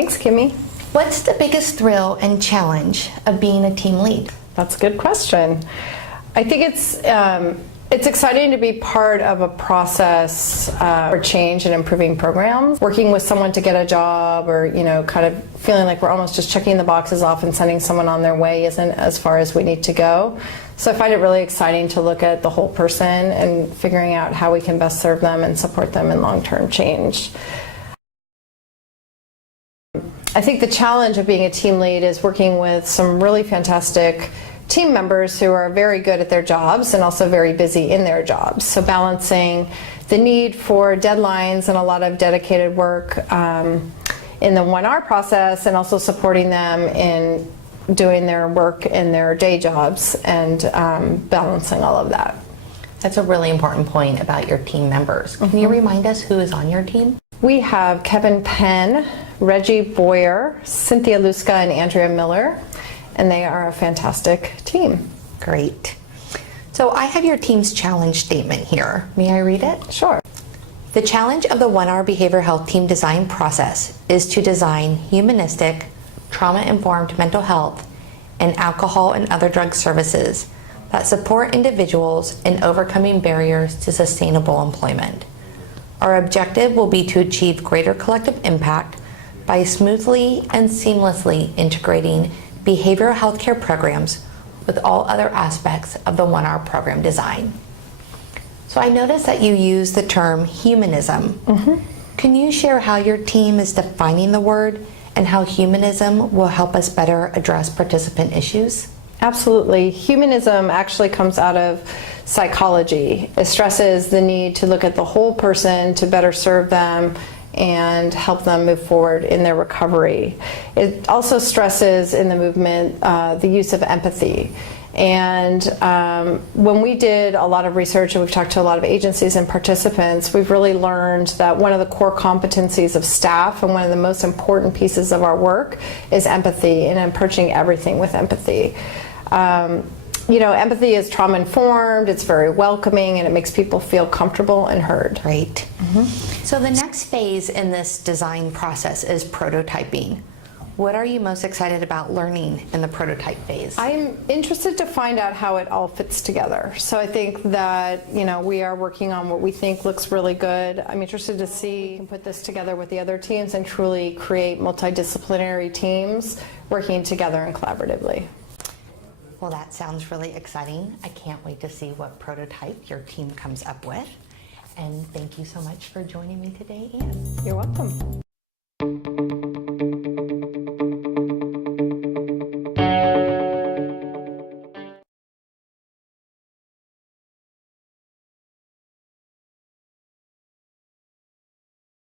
Thanks, Kimmy. What's the biggest thrill and challenge of being a team lead? That's a good question. I think it's exciting to be part of a process for change and improving programs. Working with someone to get a job, or kind of feeling like we're almost just checking the boxes off and sending someone on their way isn't as far as we need to go. So I find it really exciting to look at the whole person and figuring out how we can best serve them and support them in long-term change. I think the challenge of being a team lead is working with some really fantastic team members who are very good at their jobs and also very busy in their jobs. So balancing the need for deadlines and a lot of dedicated work in the 1R process, and also supporting them in doing their work in their day jobs, and balancing all of that. That's a really important point about your team members. Can you remind us who is on your team? We have Kevin Penn, Reggie Boyer, Cynthia Luska, and Andrea Miller, and they are a fantastic team. Great. So I have your team's challenge statement here. May I read it? Sure. The challenge of the 1R behavioral health team design process is to design humanistic, trauma-informed mental health and alcohol and other drug services that support individuals in overcoming barriers to sustainable employment. Our objective will be to achieve greater collective impact by smoothly and seamlessly integrating behavioral health care programs with all other aspects of the 1R program design. So I noticed that you use the term humanism. Can you share how your team is defining the word and how humanism will help us better address participant issues? Absolutely. Humanism actually comes out of psychology. It stresses the need to look at the whole person to better serve them and help them move forward in their recovery. It also stresses in the movement the use of empathy. And when we did a lot of research, and we've talked to a lot of agencies and participants, we've really learned that one of the core competencies of staff and one of the most important pieces of our work is empathy, and approaching everything with empathy. Empathy is trauma-informed, it's very welcoming, and it makes people feel comfortable and heard. Great. So the next phase in this design process is prototyping. What are you most excited about learning in the prototype phase? I'm interested to find out how it all fits together. So I think that, we are working on what we think looks really good. I'm interested to see if we can put this together with the other teams and truly create multidisciplinary teams working together and collaboratively. Well, that sounds really exciting. I can't wait to see what prototype your team comes up with. And thank you so much for joining me today, Anne. You're welcome.